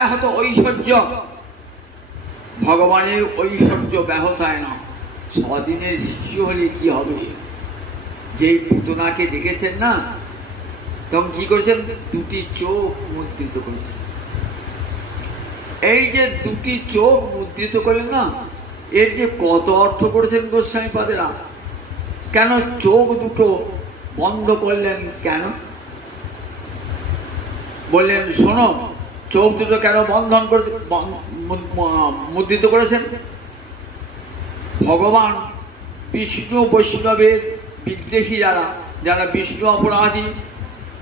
ব্যাহত ঐশ্বর্য, ভগবানের ঐশ্বর্য ব্যাহত হয় না। ছদিনের শিশু হলে কি হবে? যেই পুতনাকে দেখেছেন না, তখন কি করেছেন? দুটি চোখ মুদ্রিত করেছেন। এই যে দুটি চোখ মুদ্রিত করলেন না, এর যে কত অর্থ করেছেন গোস্বামী পাদেরা। কেন চোখ দুটো বন্ধ করলেন? কেন বললেন? শোনো, চোখ দুটো কেন বন্ধন করে মুদ্রিত করেছেন? ভগবান বিষ্ণু বৈষ্ণবের বিদ্বেষী যারা যারা বিষ্ণু অপরাধী,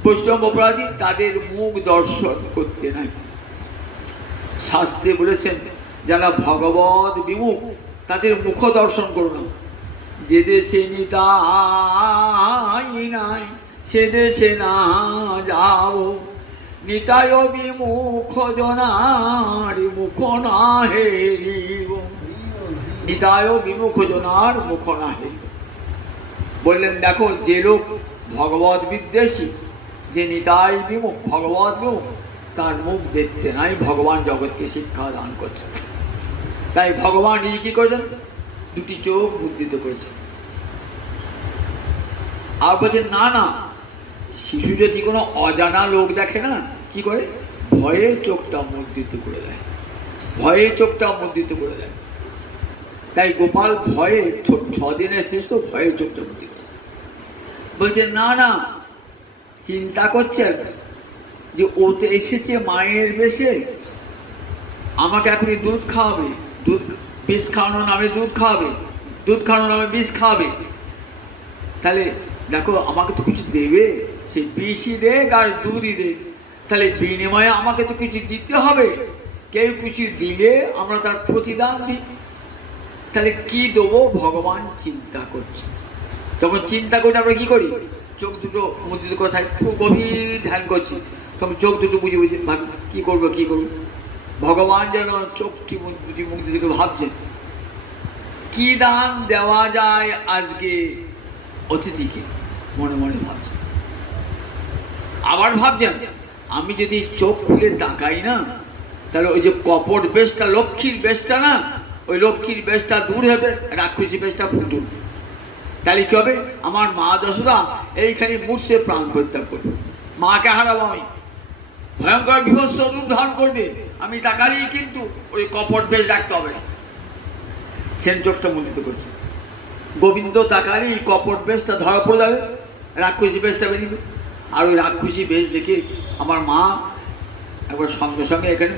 বৈষ্ণব অপরাধী, তাদের মুখ দর্শন করতে নাই। শাস্ত্রে বলেছেন যারা ভগবত বিমুখ তাদের মুখ দর্শন করো না। যে দেশে নিতাই নাই সে দেশে না যাও, নিতায় বিমুখ জনার মুখ না হেরিব, নিতায় বিমুখ জনার মুখ না হেরিব। বললেন দেখো, যে লোক ভগবত বিদ্বেষী, যে নিতাই বিমুখ, ভগবত বিমুখ, তার মুখ দেখতে নাই। ভগবান জগৎকে শিক্ষা দান করছেন। তাই ভগবান নিজে কি করেছেন? দুটি চোখ মুদ্রিত করেছেন। আর বলছেন না না, শিশু যদি কোনো অজানা লোক দেখে না, কি করে? ভয়ে চোখটা মুদ্রিত করে দেয়, ভয়ে চোখটা মুদ্রিত করে দেয়। তাই গোপাল ভয়ে, 6 দিনের শেষ তো ভয়ে চোখটা মুদ্রিত করেছে। বলছে না না, চিন্তা করছেন যে ও তো এসেছে মায়ের বেশে, আমাকে এখনই দুধ খাওয়াবে, দুধ বিষ খাওয়ানোর নামে দুধ খাওয়াবে, দুধ খাওয়ানোর নামে বিষ খাওয়াবে। তাহলে দেখো, আমাকে তো কিছু দেবে, সেই বিষই দেখ আর দুধই দেখ, তাহলে বিনিময়ে আমাকে তো কিছু দিতে হবে। কেউ কিছু দিলে আমরা তার প্রতিদান দিই। তাহলে কি দেবো? ভগবান চিন্তা করছে। তখন চিন্তা করে আমরা কি করি? চোখ দুটো মুদ্রিত করে থাকি, খুব গভীর ধ্যান করছি। তখন চোখ দুটো বুঝে বুঝে ভাবি কি করবো কি করবো। ভগবান যেন চোখটি মুদ্রিত করে ভাবছেন কি দান দেওয়া যায় আজকে অতিথিকে, মনে মনে ভাবছেন। আবার ভাবছেন আমি যদি চোখ খুলে তাকাই না, তাহলে ওই যে কপট বেশটা, লক্ষ্মীর বেশটা না, ওই লক্ষ্মীর বেশটা দূর হবে, রাক্ষসী বেশটা ফুটুন। তাহলে কি হবে? আমার মা দশরা এইখানে মূর্ছে প্রাণ পরিত্যাগ করবে, মাকে হারাবো আমি, ভয়ঙ্কর বিভৎস রূপ ধারণ করবে। আমি তাকালেই কিন্তু ওই কপট বেশ রাখতে হবে। সেন চোখটা মুদ্রিত করছে। গোবিন্দ তাকালেই কপট বেশটা ধরা পড়ে যাবে, রাক্ষসী বেশটা বেরিয়ে। আর ওই রাক্ষসী বেশ দেখে আমার মা একবার সঙ্গে সঙ্গে এখানে